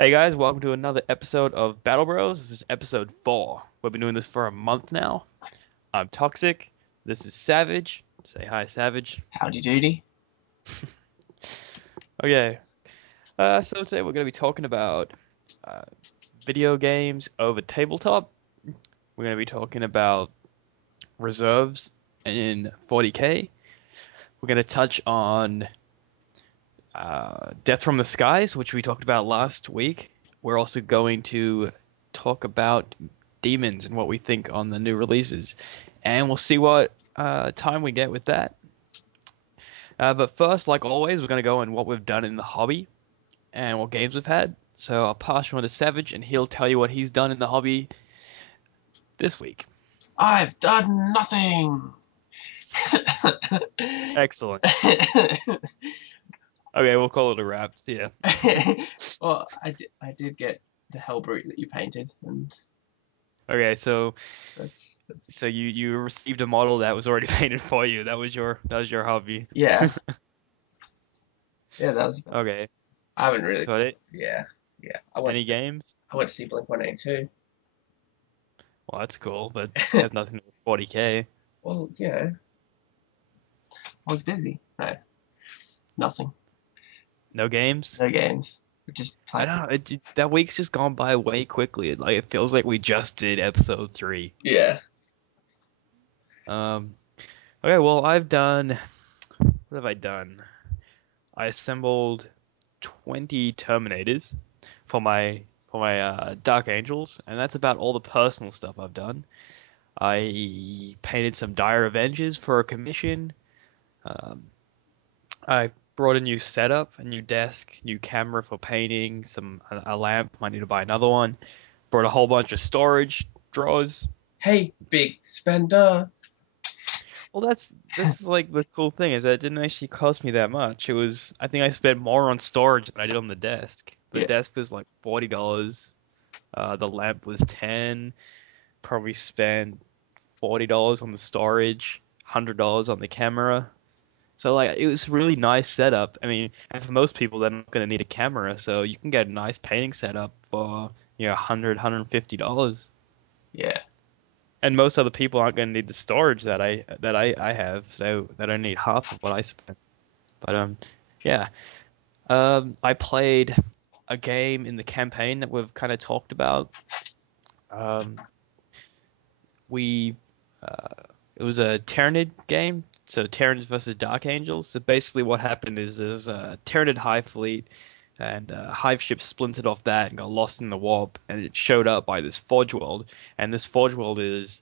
Hey guys, welcome to another episode of Battle Bros. This is episode 4. We've been doing this for a month now. I'm Toxic. This is Savage. Say hi, Savage. Howdy doody. Okay, so today we're going to be talking about uh, video games over tabletop. We're going to be talking about reserves in 40K. We're going to touch on Death from the Skies, which we talked about last week. We're also going to talk about demons and what we think on the new releases, and we'll see what time we get with that. But first, like always, we're going to go on what we've done in the hobby and what games we've had. So I'll pass you on to Savage, and he'll tell you what he's done in the hobby this week. I've done nothing. Excellent. Okay, we'll call it a wrap. Yeah. Well, I did get the Hellbrute that you painted, and Okay, so that's so you received a model that was already painted for you. That was your hobby. yeah, yeah. That was. Okay. I haven't really. That's about it. Yeah, yeah. Any games? I went to see Blink-182. Well, that's cool, but it has nothing to do with 40K. Well, yeah. I was busy. No, nothing. No games? No games. We just I played. don't know. That week's just gone by way quickly. It feels like we just did episode 3. Yeah. Um, okay, well, what have I done? I assembled 20 Terminators for my Dark Angels, and that's about all the personal stuff I've done. I painted some Dire Avengers for a commission. Um, I brought a new setup, a new desk, new camera for painting, a lamp. Might need to buy another one. Brought a whole bunch of storage drawers. Hey, big spender. Well, this is like the cool thing is that it didn't actually cost me that much. I think I spent more on storage than I did on the desk. The Yeah. desk was like $40. The lamp was 10. Probably spent $40 on the storage, $100 on the camera. So like it was a really nice setup. I mean, and for most people, they're not gonna need a camera, so you can get a nice painting setup for $100, $150. Yeah. And most other people aren't gonna need the storage that I have, so they don't need half of what I spent. But yeah. I played a game in the campaign that we've kind of talked about. Um, we It was a Tyranid game, so Tyranids versus Dark Angels. So basically, what happened is there's a Tyranid Hive fleet, and Hive ship splintered off that and got lost in the warp, and it showed up by this Forge World, and this Forge World is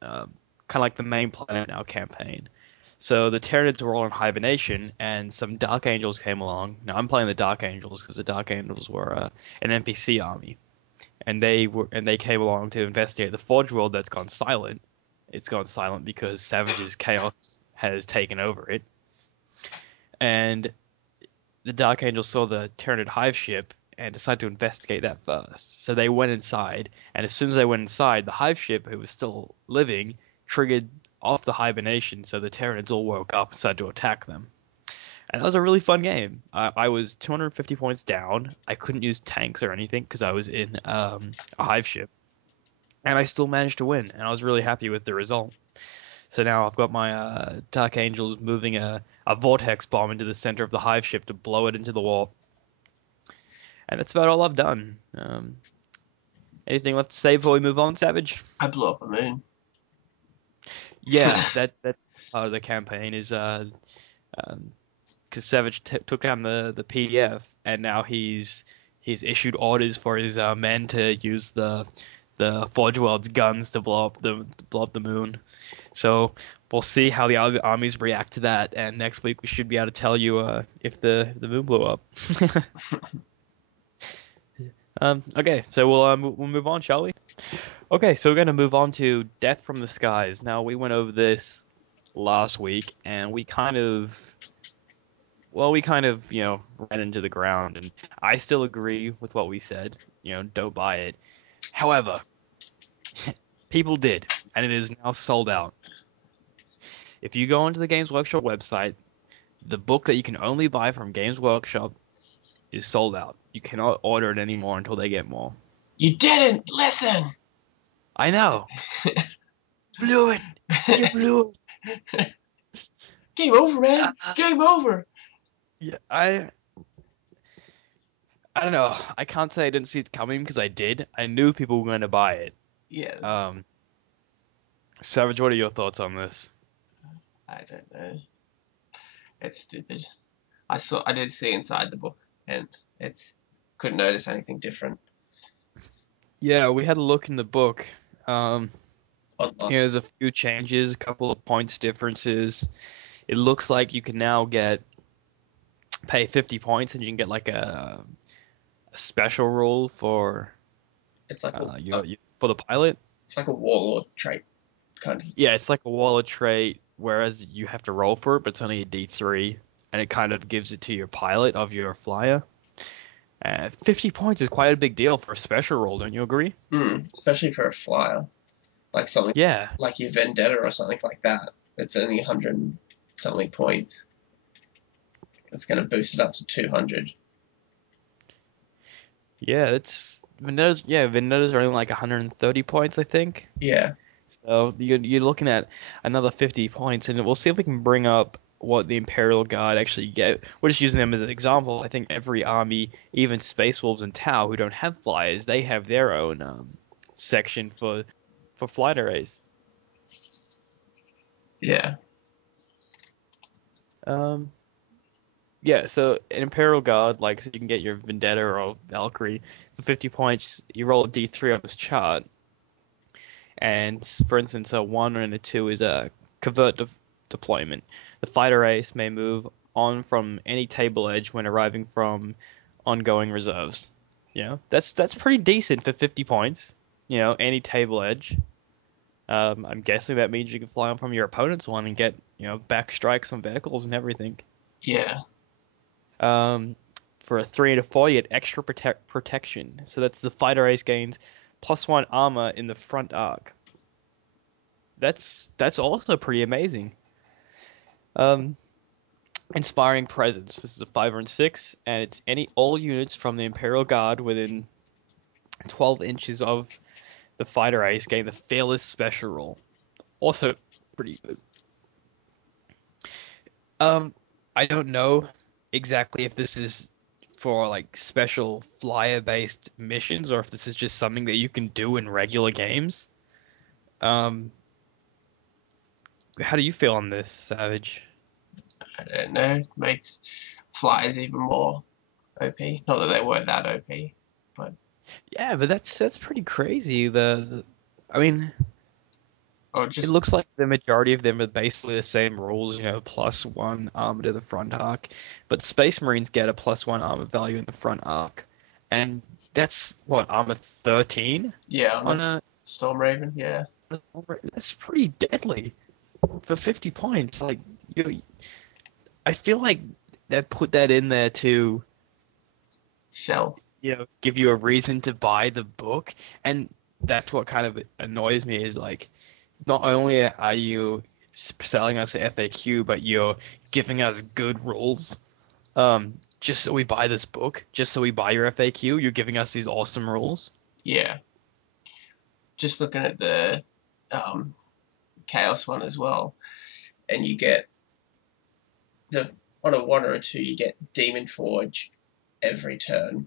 kind of like the main planet in our campaign. So the Tyranids were all in hibernation, and some Dark Angels came along. Now I'm playing the Dark Angels because the Dark Angels were an NPC army, and they came along to investigate the Forge World that's gone silent. It's gone silent because Savage's chaos has taken over it. And the Dark Angels saw the Tyranid Hive ship and decided to investigate that first. So they went inside, and as soon as they went inside, the Hive ship, who was still living, triggered off the hibernation, so the Tyranids all woke up and started to attack them. And that was a really fun game. I was 250 points down. I couldn't use tanks or anything because I was in a Hive ship. And I still managed to win, and I was really happy with the result. So now I've got my Dark Angels moving a vortex bomb into the center of the Hive ship to blow it into the warp. And that's about all I've done. Anything left to say before we move on, Savage? I blew up a moon. Yeah, that part of the campaign is because Savage took down the PDF, and now he's issued orders for his men to use the Forge World's guns to blow up the moon. So we'll see how the other armies react to that, and next week we should be able to tell you if the moon blew up. Okay, so we'll move on, shall we? Okay, so we're gonna move on to Death from the Skies. Now we went over this last week, and we kind of ran into the ground, and I still agree with what we said. Don't buy it. However, people did, and it is now sold out. If you go onto the Games Workshop website, the book that you can only buy from Games Workshop is sold out. you cannot order it anymore until they get more. You didn't listen. I know. Blew it. You blew Game over, it. man. Game over. Yeah, I don't know. I can't say I didn't see it coming because I did. I knew people were going to buy it. Yeah, Um, Savage, what are your thoughts on this? I don't know. It's stupid. I did see inside the book, and it's couldn't notice anything different. Yeah, we had a look in the book. Um, On Here's a few changes, a couple of points differences. It looks like you can now pay 50 points and you can get like a special rule for it's like for the pilot. it's like a warlord trait kind of. Yeah, it's like a wallet trait, whereas you have to roll for it, but it's only a D3, and it kind of gives it to your pilot of your flyer. 50 points is quite a big deal for a special roll, don't you agree? Especially for a flyer, like something Yeah. like your Vendetta or something like that. It's only 100 something points. It's going to boost it up to 200. Yeah, Vendetta's are only like 130 points, I think. Yeah, So you're looking at another 50 points, and we'll see if we can bring up what the Imperial Guard actually get. We're just using them as an example. I think every army, even Space Wolves and Tau, who don't have flyers, they have their own section for flight arrays. yeah, Um, yeah, so an Imperial Guard, like, so you can get your Vendetta or Valkyrie for 50 points. You roll a D3 on this chart, and for instance, a 1 and a 2 is a covert deployment. The fighter ace may move on from any table edge when arriving from ongoing reserves. That's pretty decent for 50 points. Any table edge. I'm guessing that means you can fly on from your opponent's one and get, back strikes on vehicles and everything. yeah. For a 3 and a 4, you get extra protection. So that's the fighter ace gains +1 armor in the front arc. That's also pretty amazing. Um, Inspiring presence. This is a 5 and 6, and it's all units from the Imperial Guard within 12 inches of the fighter ace gain the fearless special roll. Also pretty good. I don't know exactly if this is for like special flyer based missions or if this is just something that you can do in regular games. Um, how do you feel on this, Savage? I don't know. Makes flyers even more OP. Not that they weren't that OP, but Yeah, but that's pretty crazy. I mean, or it just looks like the majority of them are basically the same rules, +1 armor to the front arc, but Space Marines get a +1 armor value in the front arc, and that's what, armor 13 yeah, on on a Storm Raven. Yeah, that's pretty deadly for 50 points. Like I feel like they put that in there to sell. give you a reason to buy the book, and that's what kind of annoys me is like not only are you selling us an FAQ, but you're giving us good rules. Just so we buy this book, just so we buy your FAQ, you're giving us these awesome rules. Yeah, just looking at the Chaos one as well, and you get the on a 1 or a 2, you get Demon Forge every turn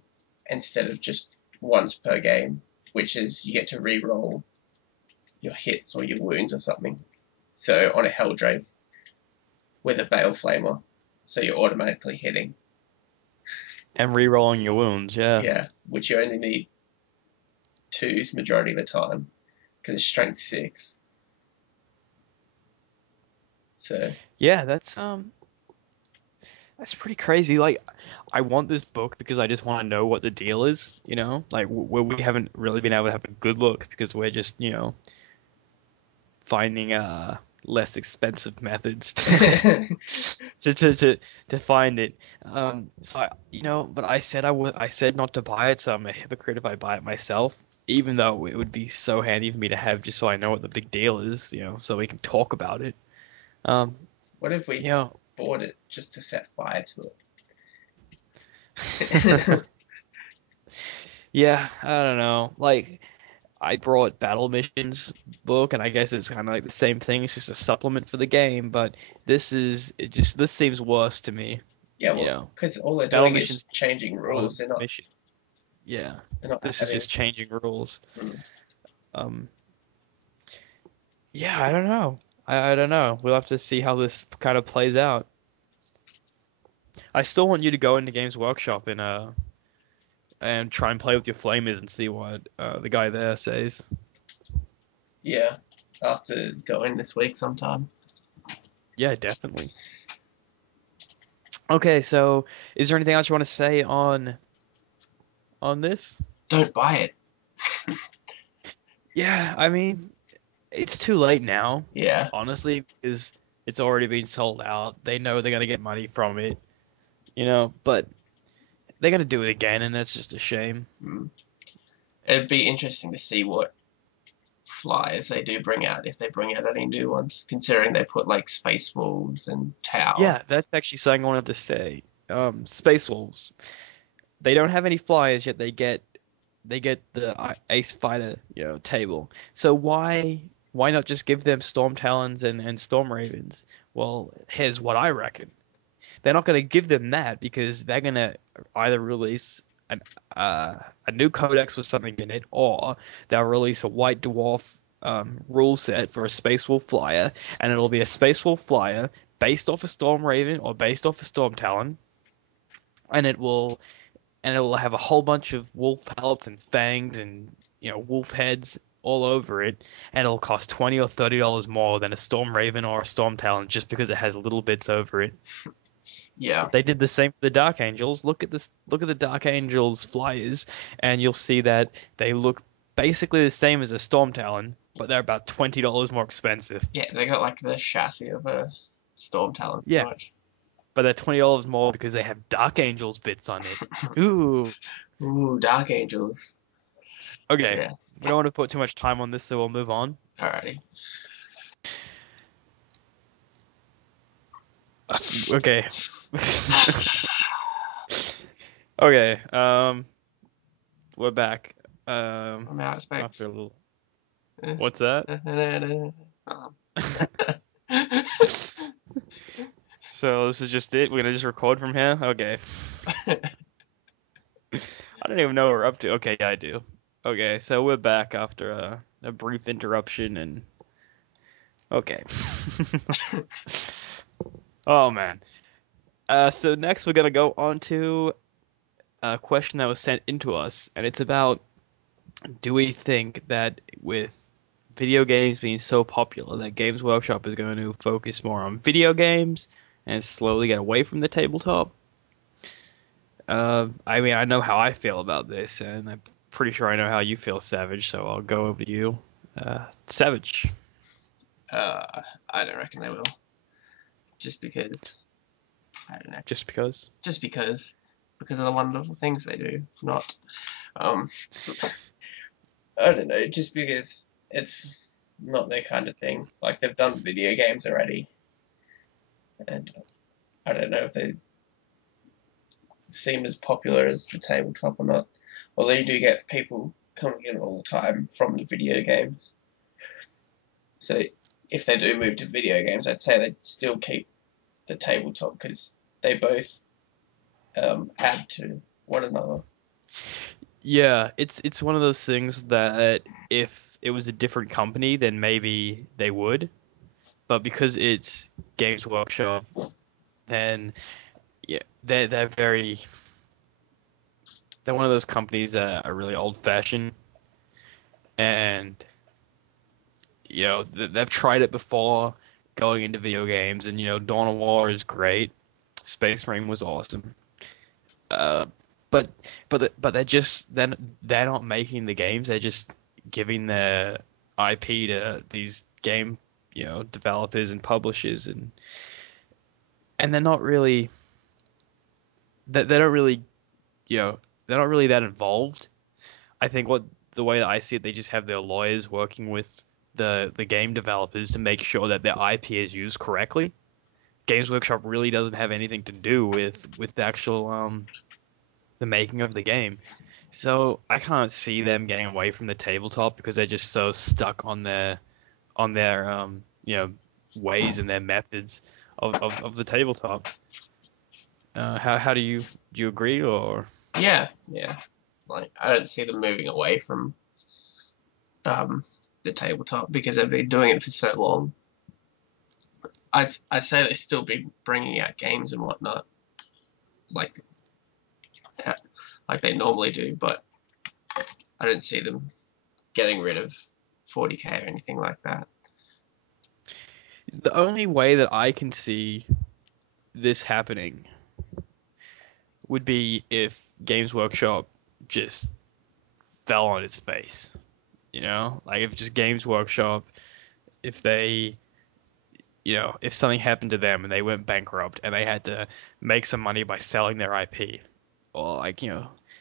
instead of just once per game, which is you get to re-roll your hits or your wounds or something. So on a Helldrave with a Bale Flamer, so you're automatically hitting. And re-rolling your wounds, yeah. Yeah, which you only need 2s majority of the time because it's strength 6. So Yeah, that's pretty crazy. Like, I want this book because I just want to know what the deal is, Like, we haven't really been able to have a good look because we're just, finding less expensive methods to find it. But I said not to buy it, so I'm a hypocrite if I buy it myself. Even though it would be so handy for me to have, just so I know what the big deal is, so we can talk about it. what if we You know, bought it just to set fire to it? Yeah, I don't know. Like, I brought Battle Missions book, and I guess it's kind of like the same thing. It's just a supplement for the game, but this seems worse to me. Yeah, You well, know, because all they're Battle doing is Missions gives changing you a lot of rules. missions. Yeah, They're not this is adding. just changing rules. Mm. Um, yeah, I don't know. I don't know. We'll have to see how this kind of plays out. I still want you to go into Games Workshop and try and play with your flamers and see what the guy there says. Yeah, I'll have to go in this week sometime. Yeah, definitely. Okay, so is there anything else you want to say on this? Don't buy it. Yeah, I mean, it's too late now, Yeah. honestly, because it's already been sold out. They know they're gonna get money from it, but they're gonna do it again, and that's just a shame. Mm. It'd be interesting to see what flyers they do bring out, if they bring out any new ones, considering they put like Space Wolves and Tower. Yeah, that's actually something I wanted to say. Space Wolves. They don't have any flyers yet. They get the Ace Fighter, table. So why not just give them Storm Talons and Storm Ravens? Well, here's what I reckon. They're not going to give them that because they're going to either release a new codex with something in it, or they'll release a White Dwarf rule set for a Space Wolf flyer, and it'll be a Space Wolf flyer based off a Storm Raven or based off a Storm Talon, and it will have a whole bunch of wolf pellets and fangs and wolf heads all over it, and it'll cost $20 or $30 more than a Storm Raven or a Storm Talon just because it has little bits over it. Yeah, They did the same for the Dark Angels. Look at this. Look at the Dark Angels flyers, and you'll see that they look basically the same as a Storm Talon, but they're about $20 more expensive. yeah, they got like the chassis of a Storm Talon, pretty Yeah, much. but they're $20 more because they have Dark Angels bits on it. Ooh. Ooh, Dark Angels. Okay. Yeah, We don't want to put too much time on this, so we'll move on. alrighty. Okay. Okay. We're back. I'm out of After a space. little. What's that? Um, So this is just it. We're gonna just record from here. Okay. I don't even know what we're up to. Okay, yeah, I do. Okay, so we're back after a brief interruption and okay. Oh man. So next we're gonna go on to a question that was sent into us, and it's about, do we think that with video games being so popular that Games Workshop is going to focus more on video games and slowly get away from the tabletop? I mean, I know how I feel about this, and I'm pretty sure I know how you feel, Savage, so I'll go over to you. Savage. I don't reckon they will. Just because, I don't know. Just because? Just because of the wonderful things they do. Not, um, I don't know. Just because it's not their kind of thing. Like they've done video games already, and I don't know if they seem as popular as the tabletop or not. Although you do get people coming in all the time from the video games. So if they do move to video games, I'd say they'd still keep the tabletop because they both add to one another. Yeah, it's one of those things that if it was a different company, then maybe they would. But because it's Games Workshop, then yeah, they're one of those companies that are really old-fashioned, and they've tried it before going into video games, and Dawn of War is great. Space Marine was awesome. Uh, but but they're not making the games. They're just giving their IP to these game developers and publishers, and they don't really you know they're not really that involved. I think the way that I see it, they just have their lawyers working with the game developers to make sure that their IP is used correctly. Games Workshop really doesn't have anything to do with the actual the making of the game. So I can't see them getting away from the tabletop because they're just so stuck on their ways and their methods of the tabletop. How do you agree or Yeah, yeah. Like I don't see them moving away from um, the tabletop because they've been doing it for so long. I'd say they still be bringing out games and whatnot, like like they normally do, but I don't see them getting rid of 40k or anything like that. the only way that I can see this happening would be if Games Workshop just fell on its face. Like if just Games Workshop, if they, if something happened to them and they went bankrupt and they had to make some money by selling their IP, or like,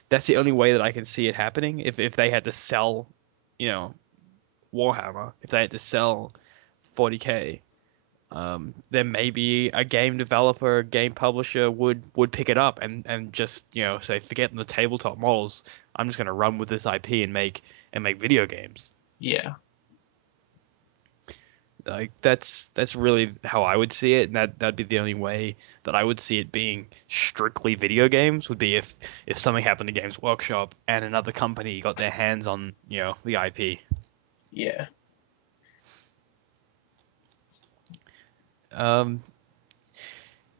that's the only way that I can see it happening. If they had to sell, you know, Warhammer, if they had to sell 40k, then maybe a game developer, game publisher would pick it up and just say forget the tabletop models. I'm just gonna run with this IP and make video games. Yeah, Like that's really how I would see it, and that'd be the only way that I would see it being strictly video games would be if something happened to Games Workshop and another company got their hands on the IP. yeah, Um,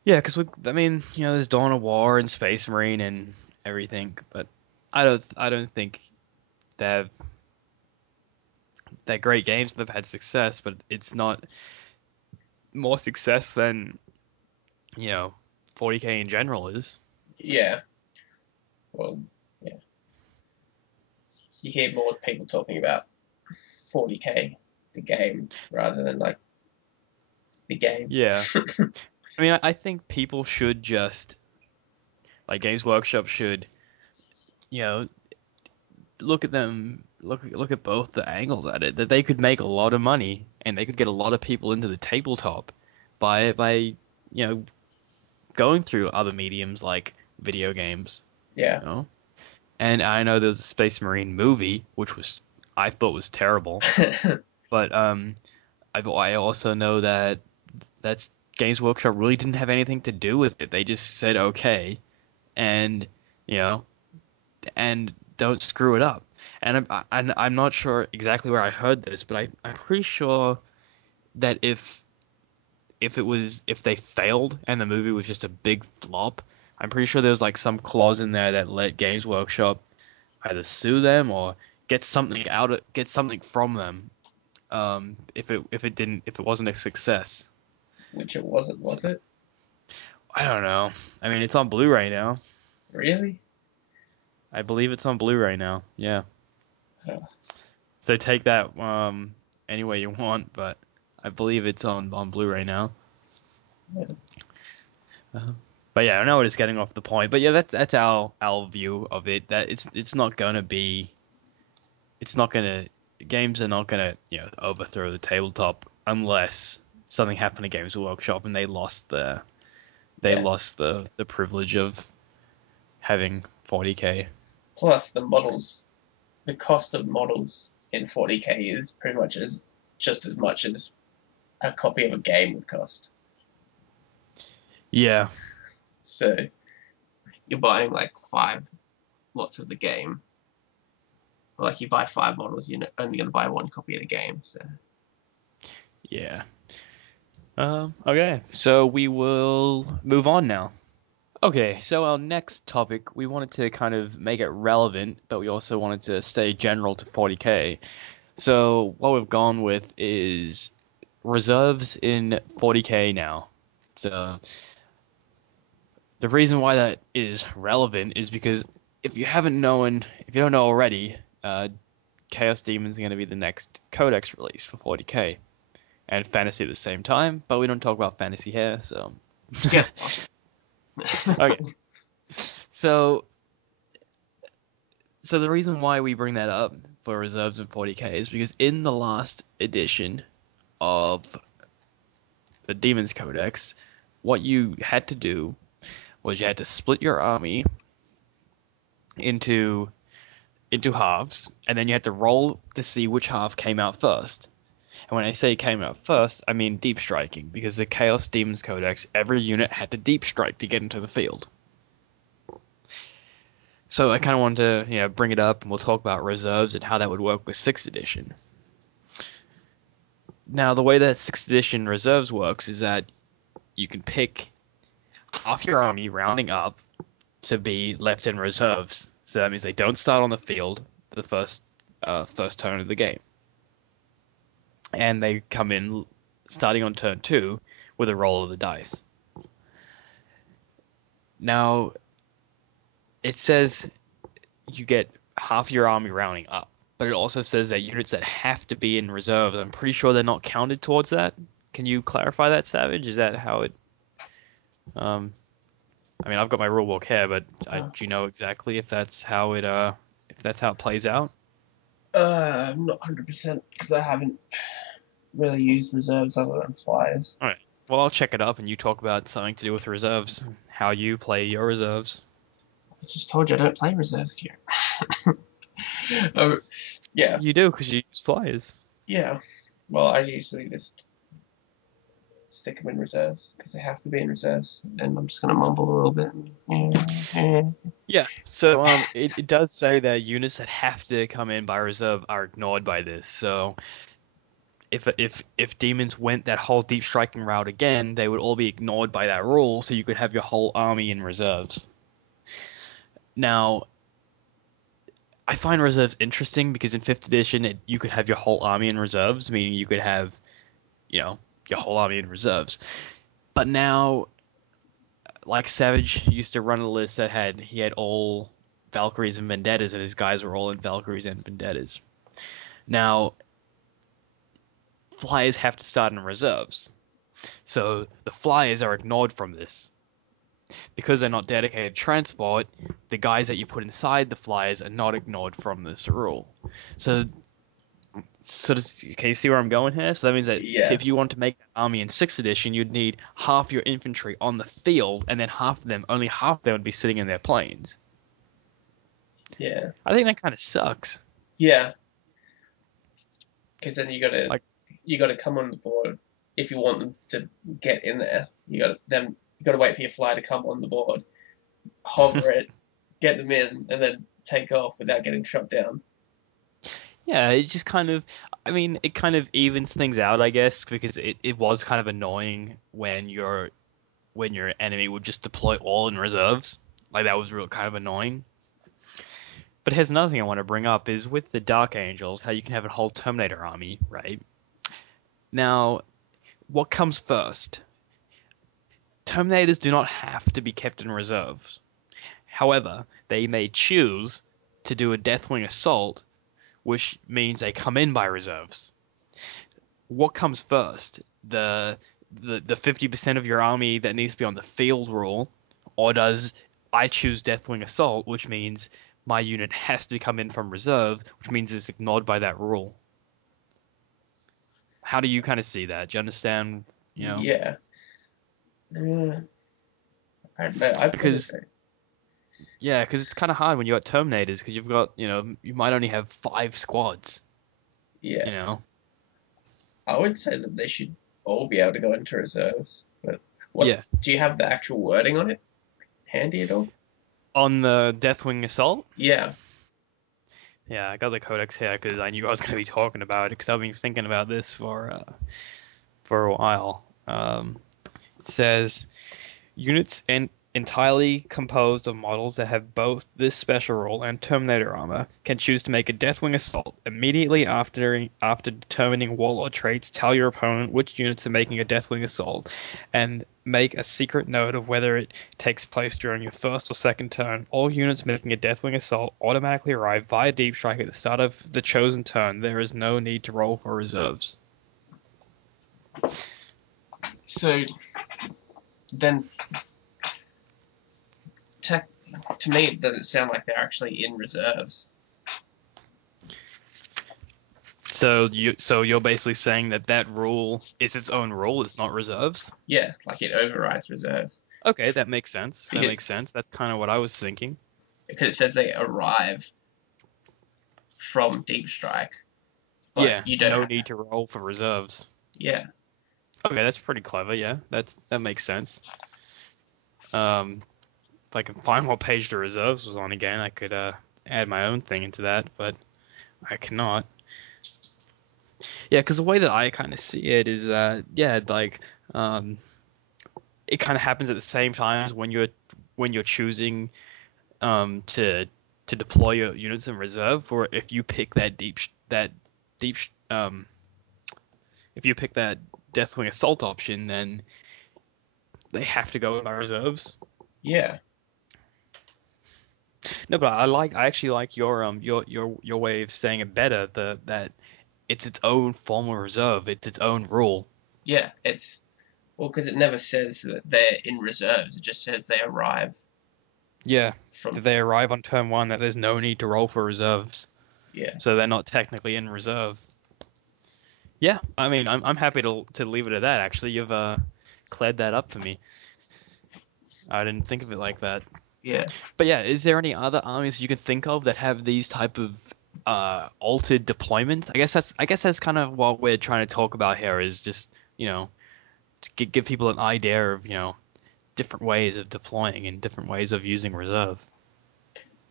yeah, because I mean there's Dawn of War and Space Marine and everything, but I don't think they're they're great games. They've had success, but it's not more success than you know 40k in general is. yeah. Well, yeah. You hear more people talking about 40k, the game, rather than like the game. Yeah. I mean, I think people should just like Games Workshop should, you know, look at both the angles at it. That they could make a lot of money and they could get a lot of people into the tabletop by going through other mediums like video games, Yeah. you know. And I know there's a Space Marine movie which I thought was terrible, but I also know that that's Games Workshop really didn't have anything to do with it. They just said okay and you know and don't screw it up. And I'm not sure exactly where I heard this, but I'm pretty sure that if they failed and the movie was just a big flop, I'm pretty sure there was like some clause in there that let Games Workshop either sue them or get something from them if it wasn't a success. Which it wasn't, was it? I don't know. I mean, it's on Blu-ray now. Really? I believe it's on Blu-ray now. Yeah. Oh, So take that any way you want, but I believe it's on Blu-ray now. yeah. Uh, but yeah, I know it's getting off the point. But yeah, that's our view of it. That it's not gonna games are not gonna overthrow the tabletop unless something happened to Games Workshop and they Yeah. lost the privilege of having 40k. Plus, the cost of models in 40k is pretty much as just as much as a copy of a game would cost. Yeah, So you're buying like 5 lots of the game. Like you buy 5 models, you're only going to buy 1 copy of the game. So yeah. Okay, so we will move on now. Okay, so our next topic, we wanted to kind of make it relevant, but we also wanted to stay general to 40k. So what we've gone with is reserves in 40k now. So the reason why that is relevant is because if you don't know already, Chaos Demons are going to be the next codex release for 40k, and fantasy at the same time. But we don't talk about fantasy here, so. yeah. Okay, so so the reason why we bring that up for reserves in 40k is because in the last edition of the Demons Codex, what you had to do was you had to split your army into into halves, and then you had to roll to see which half came out first. And when I say came out first, I mean deep striking, because the Chaos Demons Codex, every unit had to deep strike to get into the field. So I kind of wanted to, bring it up, and we'll talk about reserves and how that would work with 6th edition. Now, the way that 6th edition reserves works is that you can pick half your army rounding up to be left in reserves. So that means they don't start on the field the first turn of the game. And they come in starting on turn 2 with a roll of the dice. Now, it says you get half your army rounding up, but it also says that units that have to be in reserves, I'm pretty sure they're not counted towards that. Can you clarify that, Savage? Is that how it... I mean, I've got my rulebook here, but do you know exactly if that's how it plays out? I'm not 100% because I haven't really used reserves other than flyers. All right. Well, I'll check it up, and you talk about something to do with reserves, how you play your reserves. I just told you I don't play reserves here. Yeah. You do, because you use flyers. Yeah. Well, I usually just stick them in reserves because they have to be in reserves, and I'm just gonna mumble a little bit. Yeah. So it does say that units that have to come in by reserve are ignored by this. So if demons went that whole deep striking route again, they would all be ignored by that rule, so you could have your whole army in reserves. Now, I find reserves interesting because in 5th edition, you could have your whole army in reserves, meaning you could have, your whole army in reserves. But now, like Savage used to run a list that he had all Valkyries and Vendettas, and his guys were all in Valkyries and Vendettas. Now, flyers have to start in reserves. So the flyers are ignored from this. Because they're not dedicated transport, the guys that you put inside the flyers are not ignored from this rule. So can you see where I'm going here? So that means that if you want to make an army in 6th edition, you'd need half your infantry on the field, and then only half of them would be sitting in their planes. Yeah. I think that kind of sucks. Yeah. Because then you gotta come on the board if you want them to get in there. You gotta wait for your flyer to come on the board, hover it, get them in, and then take off without getting shot down. Yeah, it just kind of, it kind of evens things out, I guess, because it was kind of annoying when your enemy would just deploy all in reserves. Like, that was real kind of annoying. But here's another thing I want to bring up is with the Dark Angels, how you can have a whole Terminator army, right? Now, what comes first? Terminators do not have to be kept in reserves. However, they may choose to do a Deathwing Assault, which means they come in by reserves. What comes first? The 50% of your army that needs to be on the field rule, or does I choose Deathwing Assault, which means my unit has to come in from reserve, which means it's ignored by that rule? How do you kind of see that? Do you understand? Yeah. I don't know. Because it's kind of hard when you got Terminators, because you've got, you might only have 5 squads. Yeah. I would say that they should all be able to go into reserves. But do you have the actual wording on it handy at all? On the Deathwing Assault? Yeah. Yeah, I got the codex here because I knew I was going to be talking about it, because I've been thinking about this for a while. It says units entirely composed of models that have both this special rule and Terminator armor can choose to make a Deathwing Assault. Immediately after determining warlord traits, tell your opponent which units are making a Deathwing Assault, and make a secret note of whether it takes place during your first or second turn. All units making a Deathwing Assault automatically arrive via Deep Strike at the start of the chosen turn. There is no need to roll for reserves. So then, to me, it doesn't sound like they're actually in reserves. So you're basically saying that rule is its own rule. It's not reserves. Yeah, like it overrides reserves. Okay, that makes sense. That's kind of what I was thinking. Because it says they arrive. from Deep Strike, but Yeah, you don't no have. need to roll for reserves. Yeah, Okay, that's pretty clever. Yeah, that makes sense. Um, if I can find what page the reserves was on again, I could add my own thing into that, but I cannot. Yeah, because the way that I kind of see it is that yeah, like um, it kind of happens at the same times when you're choosing to deploy your units in reserve, or if you pick that deep sh- if you pick that Deathwing Assault option, then they have to go in my reserves. yeah, No, but I actually like your way of saying it better. That it's its own form of reserve. It's its own rule. yeah. It's well because it never says that they're in reserves. It just says they arrive Yeah, from. that they arrive on turn one. That there's no need to roll for reserves, Yeah, so they're not technically in reserve. Yeah, I mean, I'm happy to leave it at that. Actually, you've cleared that up for me. I didn't think of it like that. yeah. But yeah, is there any other armies you can think of that have these type of altered deployments? I guess that's kind of what we're trying to talk about here is just, to give people an idea of, different ways of deploying and different ways of using reserve.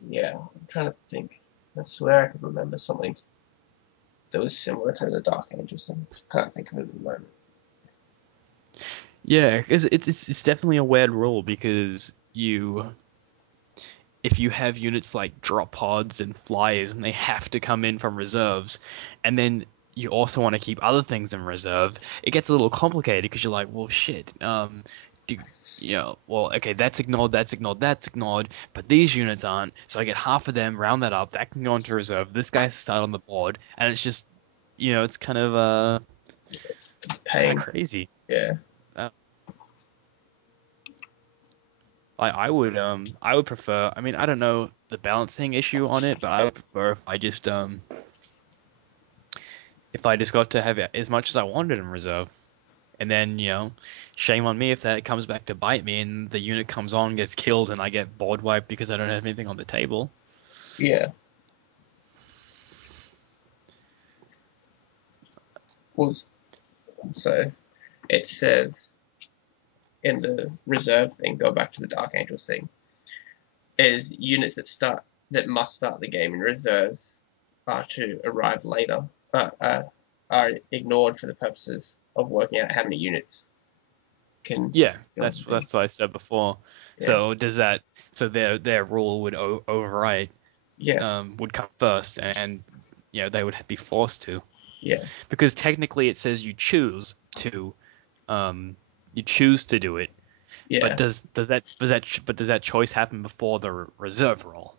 Yeah, I'm trying to think. I swear I could remember something that was similar to the Dark Ages. I can't think of it at the moment. Yeah, 'cause it's definitely a weird rule because if you have units like drop pods and flyers and they have to come in from reserves, and then you also want to keep other things in reserve, it gets a little complicated because you're like, well, shit, do well, okay, that's ignored, that's ignored, that's ignored, but these units aren't, so I get half of them, round that up, that can go into reserve, this guy's start on the board, and it's just, it's It's kind pain. of crazy. Yeah, Uh, I would prefer. I mean, I don't know the balancing issue on it, but I would prefer if I just got to have as much as I wanted in reserve. And then, shame on me if that comes back to bite me and the unit comes on, gets killed, and I get board wiped because I don't have anything on the table. yeah. Well, so it says in the reserve thing, go back to the Dark Angels thing, is units that must start the game in reserves are to arrive later, are ignored for the purposes of working out how many units can Yeah, go on the thing. that's what I said before. Yeah, So their rule would override yeah, would come first, and they would be forced to yeah, because technically it says um you choose to do it. But yeah, does that choice happen before the reserve roll?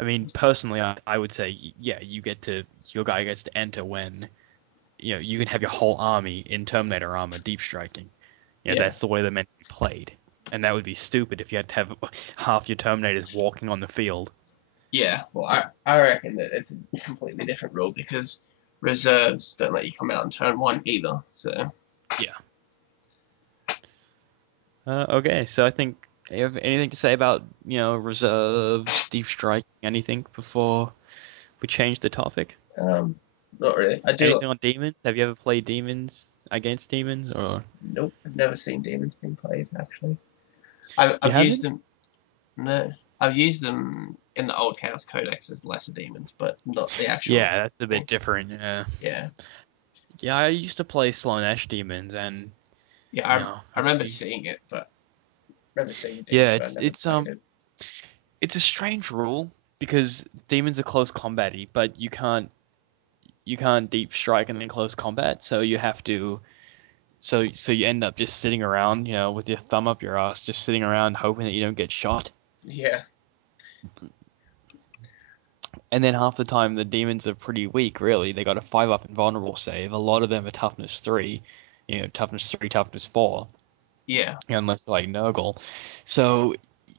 I mean, personally, I would say yeah, your guy gets to enter when you can have your whole army in Terminator armor deep striking. yeah, That's the way they're meant to be played, and that would be stupid if you had to have half your Terminators walking on the field. yeah. Well, I reckon that it's a completely different rule because reserves don't let you come out on turn one either. So Yeah. Okay, so I think you have anything to say about reserves, deep striking, anything before we change the topic? um, not really. I do. Anything on demons? Have you ever played demons against demons or Nope, I've never seen demons being played actually. you I've used haven't? them. No, I've used them in the old Chaos Codex as lesser demons, but not the actual Yeah, that's a bit thing. different. Yeah. Yeah, Yeah, I used to play Slaanesh demons and yeah. you know, I remember you- seeing it, but I remember seeing demons, yeah, but I never played it. it's a strange rule because demons are close combaty, but you can't deep strike and then close combat, so you have to so you end up just sitting around, with your thumb up your ass, just sitting around hoping that you don't get shot. Yeah, And then half the time the demons are pretty weak, really. They got a 5 up invulnerable save. A lot of them are toughness 3, toughness 3, toughness 4, yeah, unless like Nurgle. So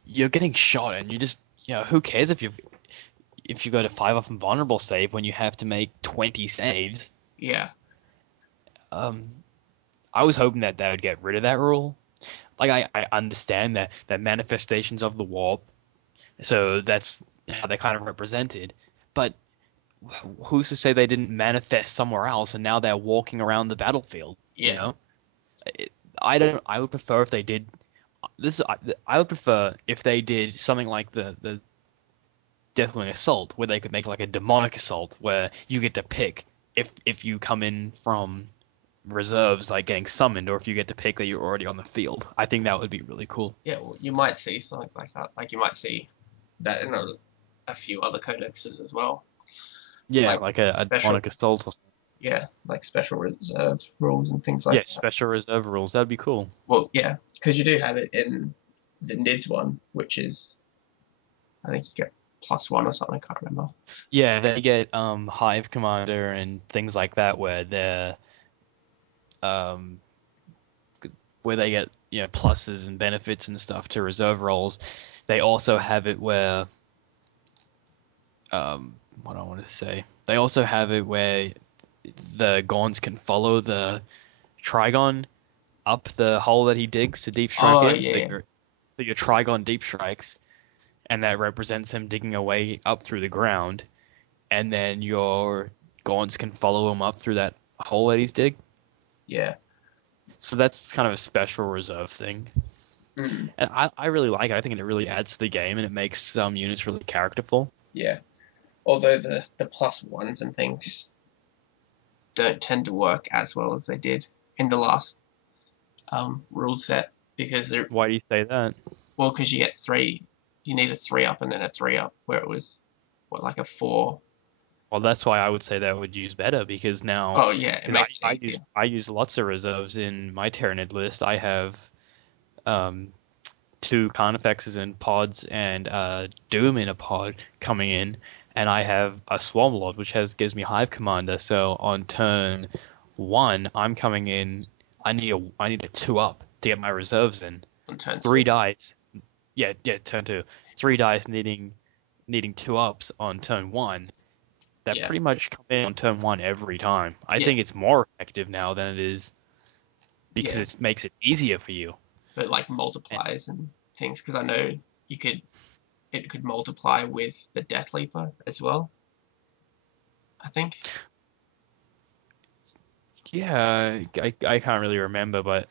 you're getting shot and you just, who cares if you got a 5 up invulnerable save when you have to make 20 saves? yeah, Um, I was hoping that they would get rid of that rule. Like I understand that manifestations of the warp, so that's how they're kind of represented. but who's to say they didn't manifest somewhere else and now they're walking around the battlefield, you Yeah. know? It, I don't. I would prefer if they did this. I would prefer if they did something like the Deathwing Assault, where they could make like a demonic assault, where you get to pick if you come in from reserves, like getting summoned, or if you get to pick that you're already on the field. I think that would be really cool. Yeah, well, you might see something like that. Like you might see that in a few other codexes as well. Yeah, Like like a special, demonic assault or something. yeah, like special reserve rules and things like Yeah, that. special reserve rules. That'd be cool. Well, yeah, because you do have it in the NIDS one, which is I think you get +1 or something. I can't remember. Yeah, they get Hive Commander and things like that um where they get pluses and benefits and stuff to reserve roles. They also have it where what do I want to say? They also have it where the Gaunts can follow the Trigon up the hole that he digs to deep strike Oh in. yeah, yeah, So your Trigon deep strikes, and that represents him digging away up through the ground, and then your Gaunts can follow him up through that hole that he's dig. yeah. So that's kind of a special reserve thing. Mm, And I really like it. I think it really adds to the game and it makes some units really characterful. yeah. Although the +1s and things don't tend to work as well as they did in the last rule set because they're Why do you say that? well, because you get three, you need a 3-up and then a 3-up, where it was what like a 4. Well, that's why I would say that would use better because now, Oh yeah, it because makes it easier. I use lots of reserves in my Tyranid list. I have um two Carnifexes in pods and Doom in a pod coming in, and I have a Swarmlord which has gives me Hive Commander. So on turn one, I'm coming in. I need a 2-up to get my reserves in. On turn Three 2. dice. Yeah, turn two. Three dice needing 2-ups on turn one. That Yeah, pretty much come in on turn one every time. I yeah, think it's more effective now than it is because yeah. it makes it easier for you. But like And multiplies and things, because I know you could it could multiply with the Death Leaper as well. I think. yeah, I can't really remember, but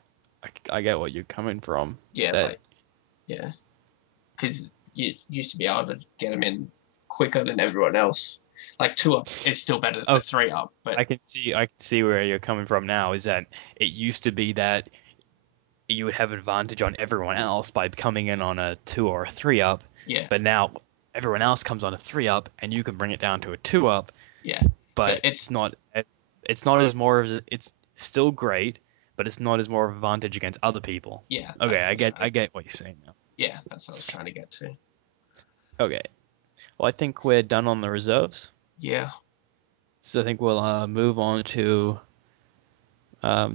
I get what you're coming from. Yeah, That like yeah, because you used to be able to get them in quicker than everyone else. Like 2-up is still better than the oh, 3-up, but I can see where you're coming from now. Is that it used to be that you would have advantage on everyone else by coming in on a 2 or a 3-up, yeah, but now everyone else comes on a 3-up and you can bring it down to a 2-up, yeah. So but it's not as more of it's still great, but it's not as more of an advantage against other people. yeah, Okay, that's what I was I trying. get what you're saying now. Yeah, that's what I was trying to get to. Okay, well I think we're done on the reserves, Yeah. so I think we'll move on to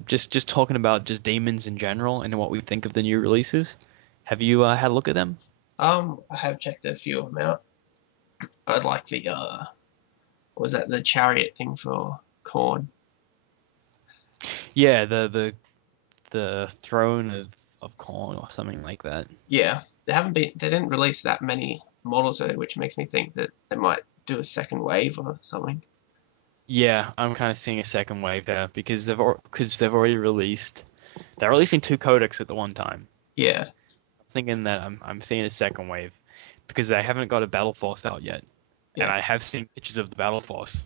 just talking about just demons in general and what we think of the new releases. Have you had a look at them? I have checked a few of them out. I'd like the was that the chariot thing for corn? Yeah, the throne of corn or something like that. Yeah, they didn't release that many models though, which makes me think that they might do a second wave or something. Yeah, I'm kind of seeing a second wave there because they've already released. They're releasing two codecs at the one time. Yeah, I'm thinking that I'm seeing a second wave because they haven't got a battle force out yet, and yeah. I have seen pictures of the battle force.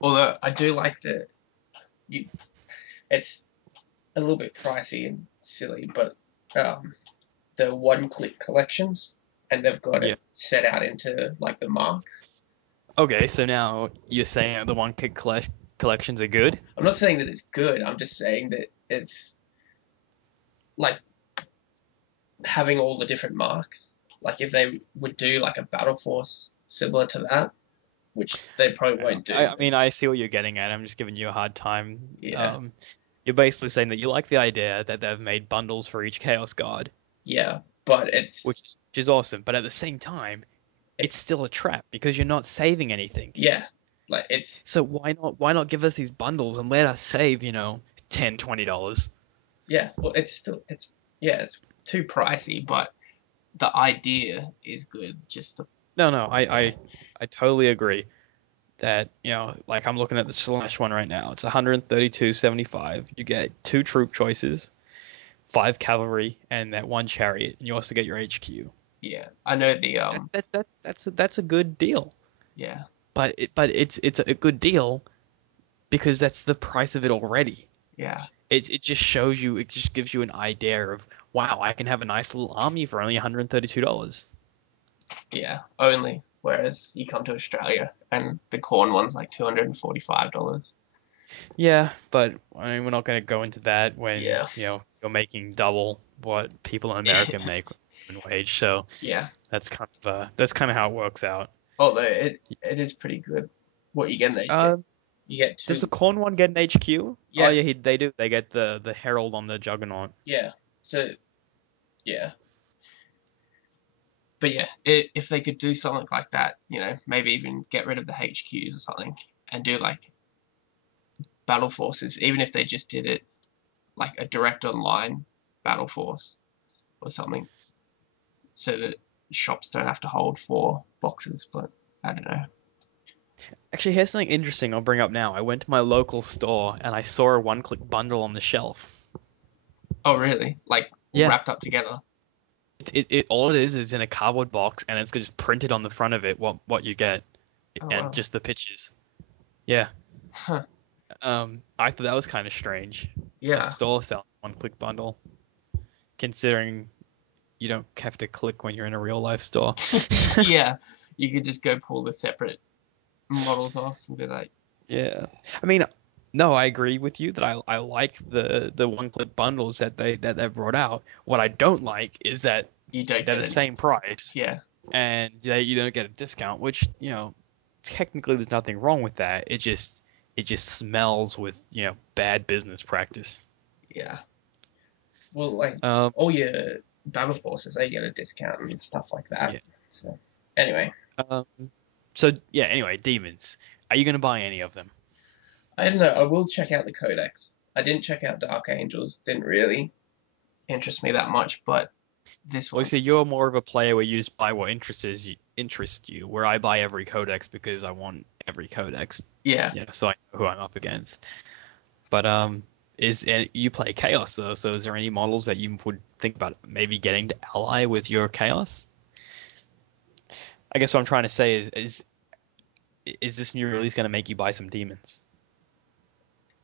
Although I do like you, it's a little bit pricey and silly, but um, the one-click collections, and they've got Yeah. it set out into like the marks. Okay, so now you're saying the one kick collections are good? I'm not saying that it's good. I'm just saying that it's like having all the different marks. Like if they would do like a battle force similar to that, which they probably Yeah. won't do. I mean, I see what you're getting at. I'm just giving you a hard time. Yeah, You're basically saying that you like the idea that they've made bundles for each Chaos God, yeah, but which is awesome. But at the same time, it, it's still a trap because you're not saving anything. yeah, like it's So why not give us these bundles and let us save, $10, $20? yeah. Well, it's yeah, it's too pricey, but the idea is good. Just No, no, I totally agree that, like I'm looking at the Slash one right now. It's 132.75. You get two troop choices, five cavalry, and that one chariot, and you also get your HQ. Yeah, I know the That's a good deal. yeah, But it's a good deal because that's the price of it already. yeah, It just shows you, it just gives you an idea of, wow, I can have a nice little army for only $132. yeah. Only. Whereas you come to Australia and the corn one's like $245. Yeah, but I mean, we're not going to go into that when, Yeah, you're making double what people in America make with minimum wage. So yeah. that's kind of how it works out. Although it is pretty good. What you get there, Uh, you get does the two. corn one get an HQ? Oh Yeah, yeah, they do. They get the Herald on the Juggernaut. yeah. So yeah, but yeah, if they could do something like that, maybe even get rid of the HQs or something and do like battle forces, even if they just did it like a direct online battle force or something, so that shops don't have to hold four boxes. But I don't know. Actually, here's something interesting I'll bring up now. I went to my local store and I saw a one-click bundle on the shelf. Oh really? Like Yeah, wrapped up together? all it is in a cardboard box and it's just printed on the front of it what you get Oh and wow. just the pictures. Yeah. Huh. I thought that was kind of strange. A Yeah. store selling one-click bundle, considering you don't have to click when you're in a real life store. Yeah. You could just go pull the separate models off and be like, Yeah. I mean, no, I agree with you that I like the one-click bundles that they brought out. What I don't like is that you don't they're get the any. same price Yeah. and you don't get a discount, which, technically there's nothing wrong with that. It just smells with, bad business practice. Yeah. Well, like Um, all your battle forces, they get a discount and stuff like that. yeah. So anyway, Um, so yeah, anyway, demons. Are you gonna buy any of them? I don't know. I will check out the Codex. I didn't check out Dark Angels. Didn't really interest me that much, but this Well, you one, see, you're more of a player where you just buy what interests you, where I buy every codex because I want every codex, yeah, so I know who I'm up against. But and you play chaos though, so is there any models that you would think about maybe getting to ally with your chaos? I guess what I'm trying to say is this new release gonna make you buy some demons?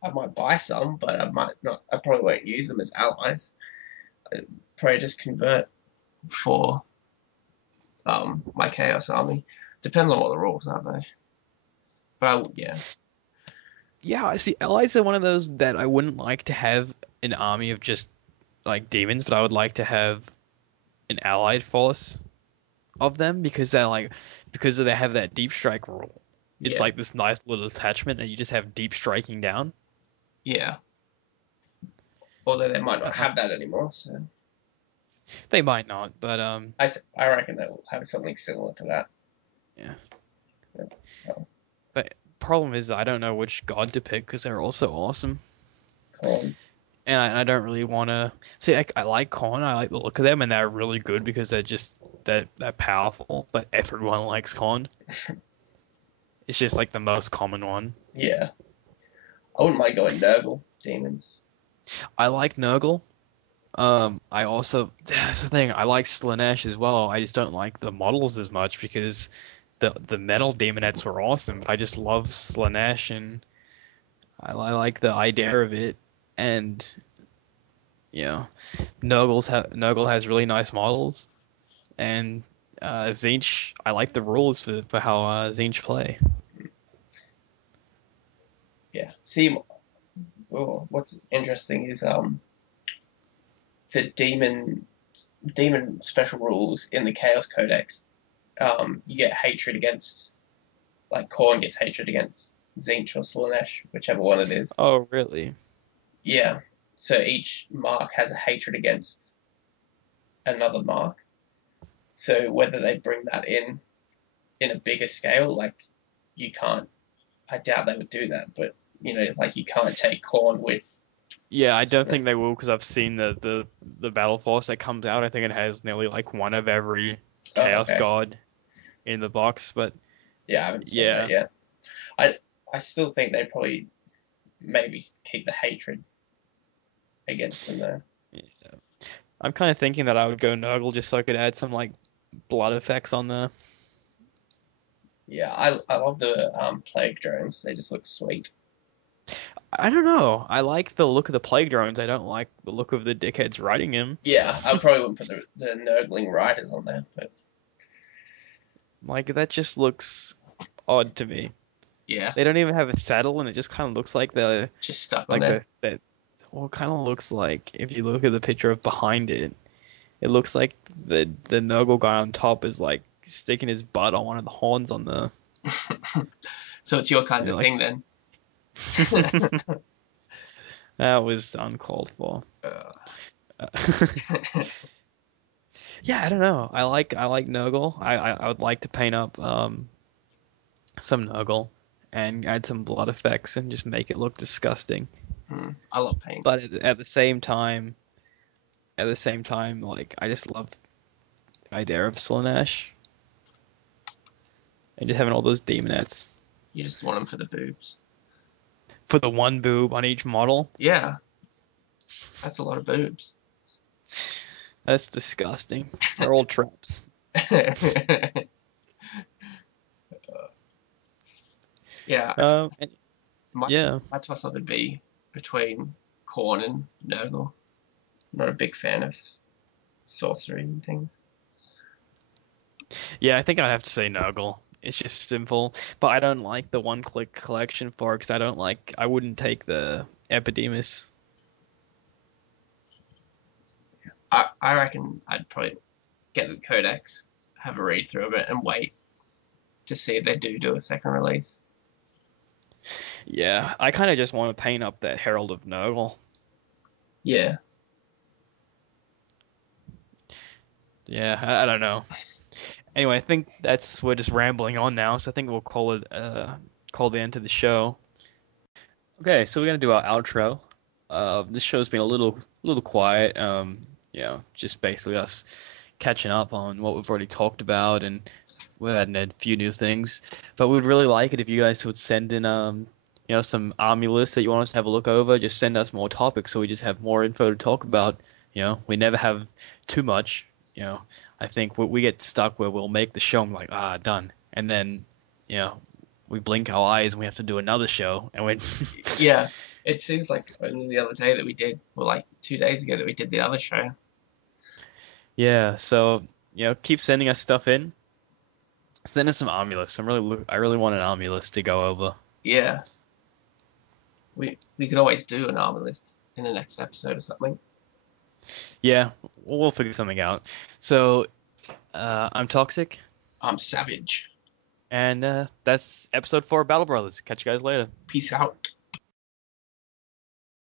I might buy some, but I might not. I probably won't use them as allies. I'd probably just convert for my Chaos army. Depends on what the rules are though. But yeah, Yeah, I see. Allies are one of those that I wouldn't like to have an army of just like demons, but I would like to have an allied force of them because they have that deep strike rule. It's yeah, like this nice little attachment and you just have deep striking down. yeah. Although they might not Uh, have that anymore, so they might not, but I reckon they will have something similar to that. yeah. Yeah. Oh, But problem is I don't know which god to pick because they're all so awesome, Corn. and I don't really want to see. I like Korn, I like the look of them, and they're really good because they're powerful. But everyone likes Korn. It's just like the most common one. Yeah, I wouldn't mind going Nurgle demons. I like Nurgle. I also that's the thing. I like Slanesh as well. I just don't like the models as much because the metal demonettes were awesome. But I just love Slanesh and I like the idea of it. And you know, Nurgle has really nice models. And Tzeentch, I like the rules for how Tzeentch play. Yeah. See, what's interesting is the demon special rules in the Chaos Codex. You get hatred against, like Khorne gets hatred against Tzeentch or Slaanesh, whichever one it is. Oh, really? Yeah. So each mark has a hatred against another mark. So whether they bring that in a bigger scale, like you can't. I doubt they would do that, but like you can't take Khorne with. Yeah, I don't think they will because I've seen the Battle Force that comes out. I think it has nearly like one of every Oh, Chaos okay. God. in the box, but Yeah, I haven't seen that yeah. yet. I I still think they probably maybe keep the hatred against them though. Yeah. I'm kind of thinking that I would go Nurgle just so I could add some like blood effects on there. Yeah, I love the plague drones. They just look sweet. I don't know. I like the look of the plague drones. I don't like the look of the dickheads riding him. Yeah, I probably wouldn't put the Nurgling riders on there, but Like that just looks odd to me. yeah, They don't even have a saddle, and it just kind of looks like just stuck on like there. the well, it kind of looks like if you look at the picture of behind it, it looks like the Nurgle guy on top is like sticking his butt on one of the horns on the So it's your kind of like thing then. that was uncalled for. Uh, Uh, yeah, I don't know. I like Nurgle. I would like to paint up some Nurgle and add some blood effects and just make it look disgusting. I love paint. But at the same time, like I just love the idea of Slaanesh and just having all those demonettes You just want them for the boobs. for the one boob on each model. Yeah, that's a lot of boobs. That's disgusting. They're all traps. Yeah, And my yeah, my toss up would be between Corn and Nurgle. I'm not a big fan of sorcery and things. yeah, I think I'd have to say Nurgle. It's just simple, but I don't like the one-click collection for it because I wouldn't take the Epidemus. I reckon I'd probably get the Codex, have a read through of it, and wait to see if they do a second release. Yeah, I kind of just want to paint up that Herald of Nurgle. Yeah. Yeah, I don't know. Anyway, I think we're just rambling on now, so I think we'll call the end to the show. Okay, so we're gonna do our outro. This show's been a little quiet. Just basically us catching up on what we've already talked about, and we're adding a few new things. But we'd really like it if you guys would send in some army lists that you want us to have a look over. Just send us more topics so we just have more info to talk about. We never have too much. I think we get stuck where we'll make the show and we're like, done, and then you know we blink our eyes and we have to do another show, and we Yeah. It seems like only the other day that we did, or like 2 days ago that we did the other show. yeah. So keep sending us stuff in. Send us some army lists. I really want an army list to go over. Yeah. We could always do an armor list in the next episode or something. Yeah, we'll figure something out. So I'm Toxic, I'm Savage. and that's episode 4 of Battle Brothers. Catch you guys later. Peace out.